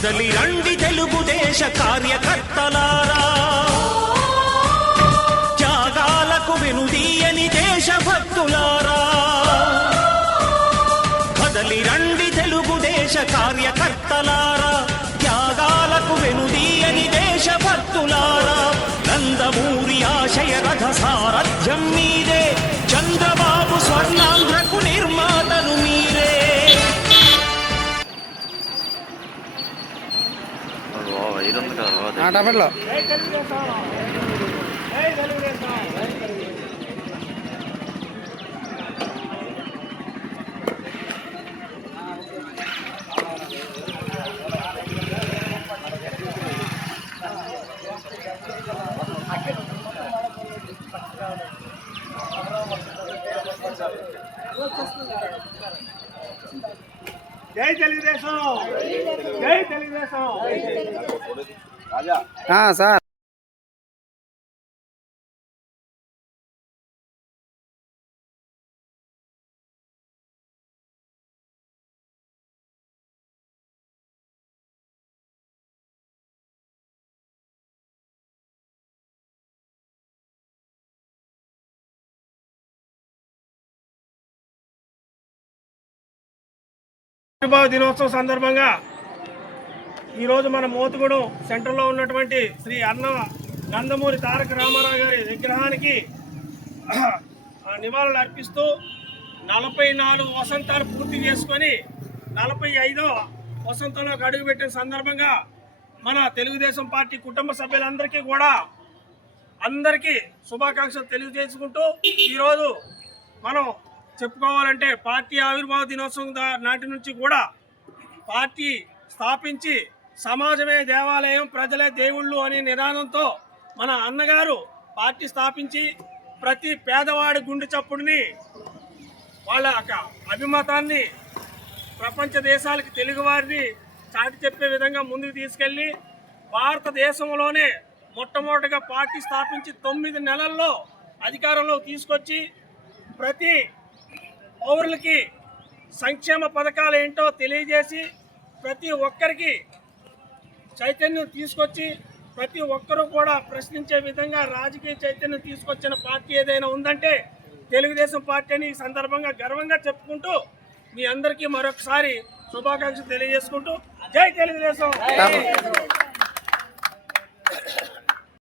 కదలి రండి తెలుగుదేశ కార్యకర్తలారా, త్యాగాలకు వెనుదీయని దేశభక్తులారా. కదలి రండి తెలుగుదేశ కార్యకర్తలారా, త్యాగాలకు వెనుదీయని దేశభక్తులారా. నందమూరి ఆశయ రథ సారథ్యం మీరే, చంద్రబాబు స్వర్ణాంధ్రకు నిర్మాతలు మీరే. జై తెలుగుదేశం, జై తెలుగుదేశం. సార్ దినోత్సవం సందర్భంగా ఈరోజు మన మోతుగూడెం సెంటర్లో ఉన్నటువంటి శ్రీ అన్న నందమూరి తారక రామారావు గారి విగ్రహానికి నివాళులు అర్పిస్తూ 44 వసంతాలు పూర్తి చేసుకొని 45వ వసంతంలోకి అడుగుపెట్టిన సందర్భంగా మన తెలుగుదేశం పార్టీ కుటుంబ సభ్యులందరికీ కూడా అందరికీ శుభాకాంక్షలు తెలియజేసుకుంటూ ఈరోజు మనం చెప్పుకోవాలంటే పార్టీ ఆవిర్భావ దినోత్సవం నాటి నుంచి కూడా పార్టీ స్థాపించి సమాజమే దేవాలయం, ప్రజలే దేవుళ్ళు అనే నిదానంతో మన అన్నగారు పార్టీ స్థాపించి ప్రతి పేదవాడి గుండె చప్పుడిని, వాళ్ళ అభిమతాన్ని ప్రపంచ దేశాలకి తెలుగువారిని చాటి చెప్పే విధంగా ముందుకు తీసుకెళ్ళి భారతదేశంలోనే మొట్టమొదటిగా పార్టీ స్థాపించి 9 నెలల్లో అధికారంలోకి తీసుకొచ్చి ప్రతి పౌరులకి సంక్షేమ పథకాలు ఏంటో తెలియజేసి ప్రతి ఒక్కరికి చైతన్యం తీసుకొచ్చి ప్రతి ఒక్కరూ కూడా ప్రశ్నించే విధంగా రాజకీయ చైతన్యం తీసుకొచ్చిన పార్టీ ఏదైనా ఉందంటే తెలుగుదేశం పార్టీ అని ఈ సందర్భంగా గర్వంగా చెప్పుకుంటూ మీ అందరికీ మరొకసారి శుభాకాంక్షలు తెలియజేసుకుంటూ జై తెలుగుదేశం.